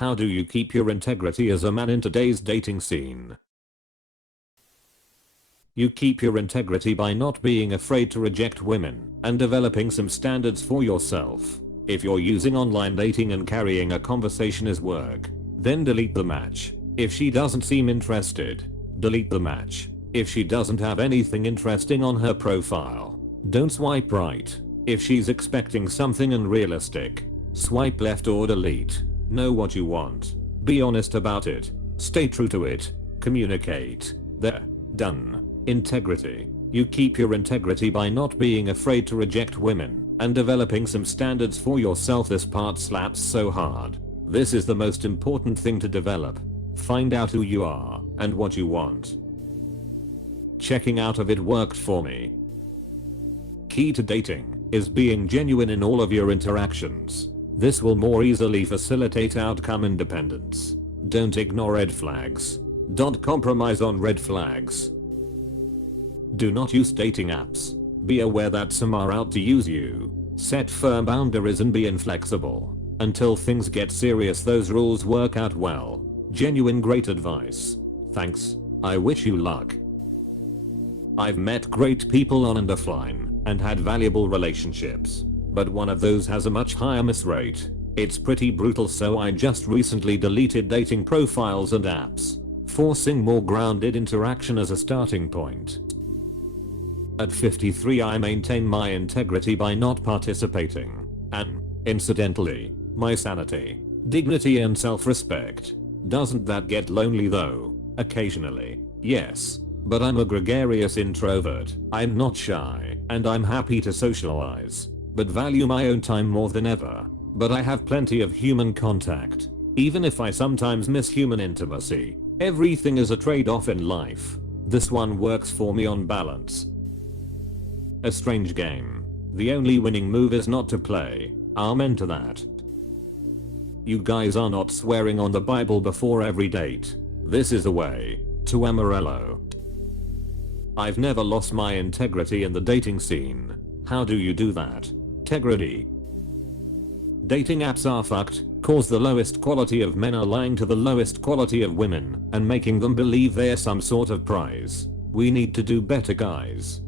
How do you keep your integrity as a man in today's dating scene? You keep your integrity by not being afraid to reject women and developing some standards for yourself. If you're using online dating and carrying a conversation as work, then delete the match. If she doesn't seem interested, delete the match. If she doesn't have anything interesting on her profile, don't swipe right. If she's expecting something unrealistic, swipe left or delete. Know what you want. Be honest about it. Stay true to it. Communicate. There. Done. Integrity. You keep your integrity by not being afraid to reject women and developing some standards for yourself. This part slaps so hard. This is the most important thing to develop. Find out who you are and what you want. Checking out of it worked for me. Key to dating is being genuine in all of your interactions. This will more easily facilitate outcome independence. Don't ignore red flags. Don't compromise on red flags. Do not use dating apps. Be aware that some are out to use you. Set firm boundaries and be inflexible. Until things get serious, those rules work out well. Genuine great advice. Thanks. I wish you luck. I've met great people on and offline and had valuable relationships, but one of those has a much higher miss rate. It's pretty brutal, so I just recently deleted dating profiles and apps, forcing more grounded interaction as a starting point. At 53, I maintain my integrity by not participating, and, incidentally, my sanity, dignity and self-respect. Doesn't that get lonely though? Occasionally, yes. But I'm a gregarious introvert. I'm not shy, and I'm happy to socialize, but value my own time more than ever. But I have plenty of human contact. Even if I sometimes miss human intimacy, everything is a trade-off in life. This one works for me on balance. A strange game. The only winning move is not to play. Amen to that. You guys are not swearing on the Bible before every date. This is a way to Amarillo. I've never lost my integrity in the dating scene. How do you do that? Integrity. Dating apps are fucked, cause the lowest quality of men are lying to the lowest quality of women and making them believe they're some sort of prize. We need to do better, guys.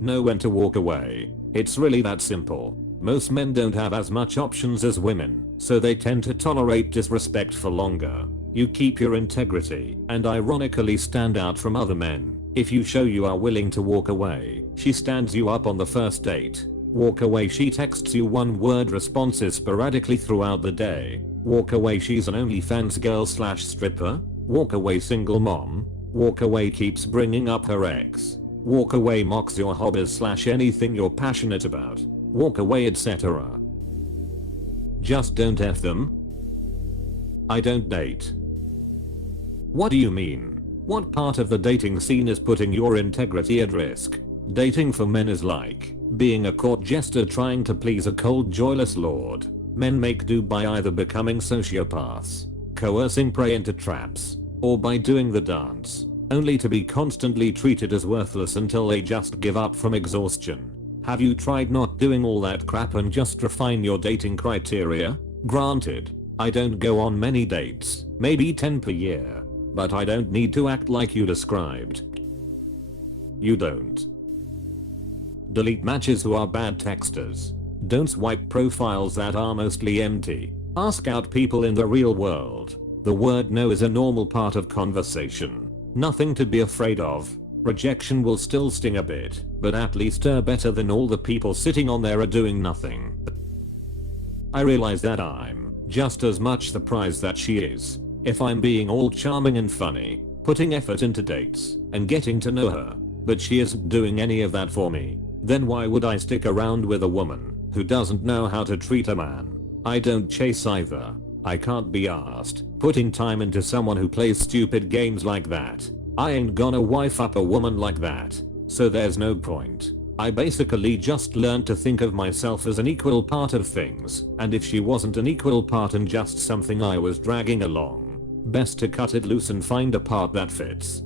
Know when to walk away. It's really that simple. Most men don't have as much options as women, so they tend to tolerate disrespect for longer. You keep your integrity and ironically stand out from other men. If you show you are willing to walk away, she stands you up on the first date. Walk away, she texts you one-word responses sporadically throughout the day. Walk away, she's an OnlyFans girl / stripper. Walk away, single mom. Walk away, keeps bringing up her ex. Walk away, mocks your hobbies / anything you're passionate about. Walk away, etc. Just don't F them. I don't date. What do you mean? What part of the dating scene is putting your integrity at risk? Dating for men is like being a court jester trying to please a cold, joyless lord. Men make do by either becoming sociopaths, coercing prey into traps, or by doing the dance, only to be constantly treated as worthless until they just give up from exhaustion. Have you tried not doing all that crap and just refine your dating criteria? Granted, I don't go on many dates, maybe 10 per year, but I don't need to act like you described. You don't. Delete matches who are bad texters. Don't swipe profiles that are mostly empty. Ask out people in the real world. The word no is a normal part of conversation. Nothing to be afraid of. Rejection will still sting a bit, but at least better than all the people sitting on there are doing nothing. I realize that I'm just as much the prize that she is. If I'm being all charming and funny, putting effort into dates, and getting to know her, but she isn't doing any of that for me, then why would I stick around with a woman who doesn't know how to treat a man? I don't chase either. I can't be arsed putting time into someone who plays stupid games like that. I ain't gonna wife up a woman like that, so there's no point. I basically just learned to think of myself as an equal part of things, and if she wasn't an equal part and just something I was dragging along, best to cut it loose and find a part that fits.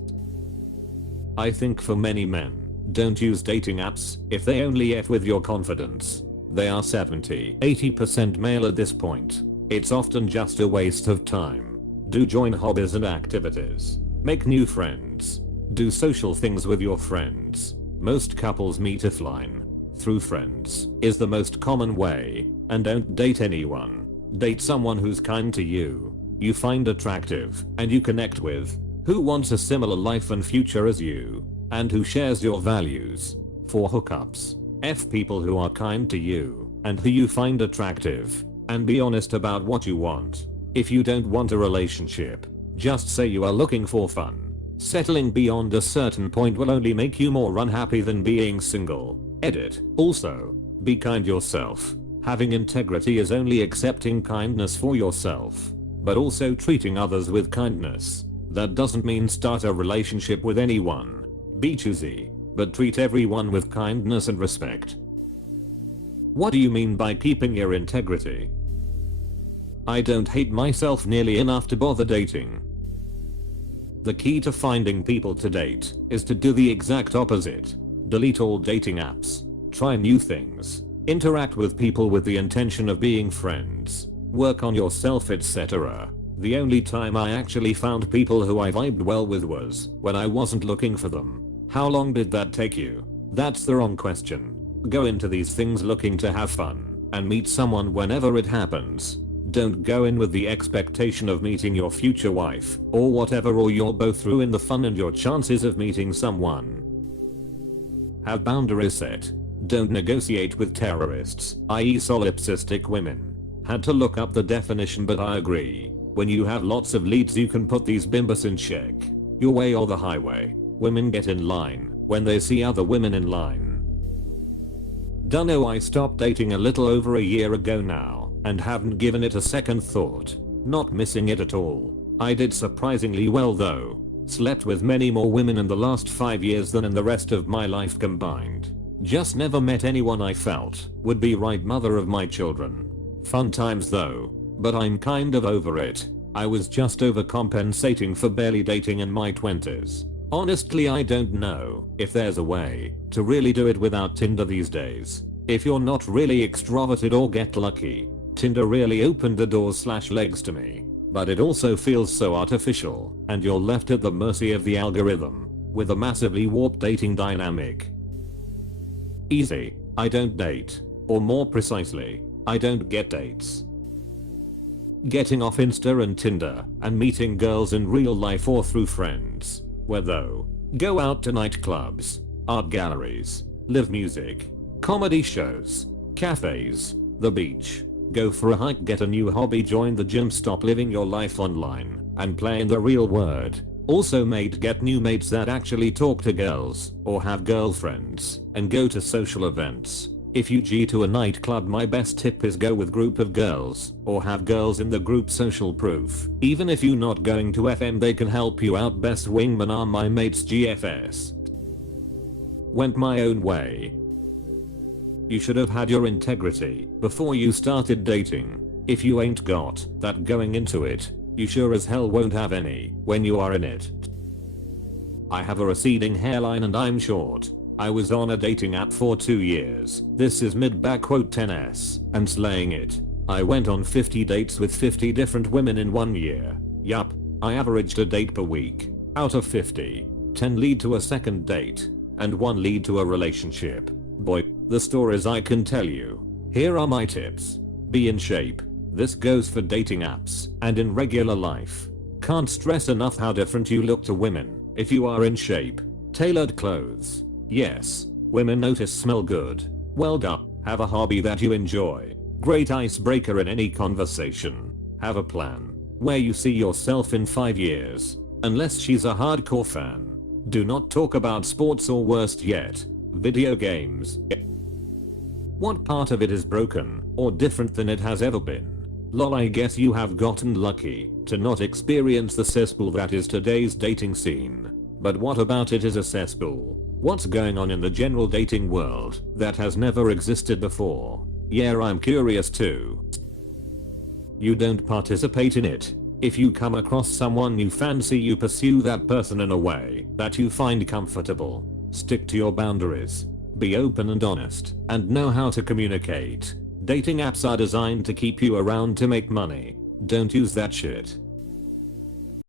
I think for many men, don't use dating apps if they only F with your confidence. They are 70-80% male at this point. It's often just a waste of time. Do join hobbies and activities. Make new friends. Do social things with your friends. Most couples meet offline. Through friends is the most common way. And don't date anyone. Date someone who's kind to you, you find attractive, and you connect with, who wants a similar life and future as you, and who shares your values. For hookups, F people who are kind to you, and who you find attractive, and be honest about what you want. If you don't want a relationship, just say you are looking for fun. Settling beyond a certain point will only make you more unhappy than being single. Edit. Also, be kind yourself. Having integrity is only accepting kindness for yourself, but also treating others with kindness. That doesn't mean start a relationship with anyone. Be choosy, but treat everyone with kindness and respect. What do you mean by keeping your integrity? I don't hate myself nearly enough to bother dating. The key to finding people to date is to do the exact opposite. Delete all dating apps. Try new things. Interact with people with the intention of being friends. Work on yourself, etc. The only time I actually found people who I vibed well with was when I wasn't looking for them. How long did that take you? That's the wrong question. Go into these things looking to have fun and meet someone whenever it happens. Don't go in with the expectation of meeting your future wife or whatever, or you'll both ruin the fun and your chances of meeting someone. Have boundaries set. Don't negotiate with terrorists, i.e. solipsistic women. Had to look up the definition, but I agree. When you have lots of leads, you can put these bimbos in check. Your way or the highway. Women get in line when they see other women in line. Dunno, I stopped dating a little over a year ago now and haven't given it a second thought. Not missing it at all. I did surprisingly well though. Slept with many more women in the last 5 years than in the rest of my life combined. Just never met anyone I felt would be right mother of my children. Fun times though, but I'm kind of over it. I was just overcompensating for barely dating in my 20s. Honestly, I don't know if there's a way to really do it without Tinder these days. If you're not really extroverted or get lucky, Tinder really opened the doors/legs to me. But it also feels so artificial, and you're left at the mercy of the algorithm, with a massively warped dating dynamic. Easy. I don't date. Or more precisely, I don't get dates. Getting off Insta and Tinder and meeting girls in real life or through friends. Where though? Go out to nightclubs, art galleries, live music, comedy shows, cafes, the beach. Go for a hike, get a new hobby, join the gym, stop living your life online and play in the real world. Also get new mates that actually talk to girls or have girlfriends and go to social events. If you G to a nightclub, my best tip is go with group of girls or have girls in the group. Social proof. Even if you're not going to FM, they can help you out. Best wingman are my mates. GFS. Went my own way. You should have had your integrity before you started dating. If you ain't got that going into it, you sure as hell won't have any when you are in it. I have a receding hairline and I'm short. I was on a dating app for 2 years. This is mid-10s and slaying it. I went on 50 dates with 50 different women in 1 year. Yup, I averaged a date per week. Out of 50, 10 lead to a second date, and 1 lead to a relationship. Boy, the stories I can tell you. Here are my tips. Be in shape. This goes for dating apps and in regular life. Can't stress enough how different you look to women if you are in shape. Tailored clothes. Yes, women notice smell good. Well done. Have a hobby that you enjoy. Great icebreaker in any conversation. Have a plan where you see yourself in 5 years. Unless she's a hardcore fan. Do not talk about sports or worst yet, video games. What part of it is broken or different than it has ever been? Lol, I guess you have gotten lucky to not experience the cesspool that is today's dating scene. But what about it is a cesspool? What's going on in the general dating world that has never existed before? Yeah, I'm curious too. You don't participate in it. If you come across someone you fancy, you pursue that person in a way that you find comfortable. Stick to your boundaries. Be open and honest, and know how to communicate. Dating apps are designed to keep you around to make money. Don't use that shit.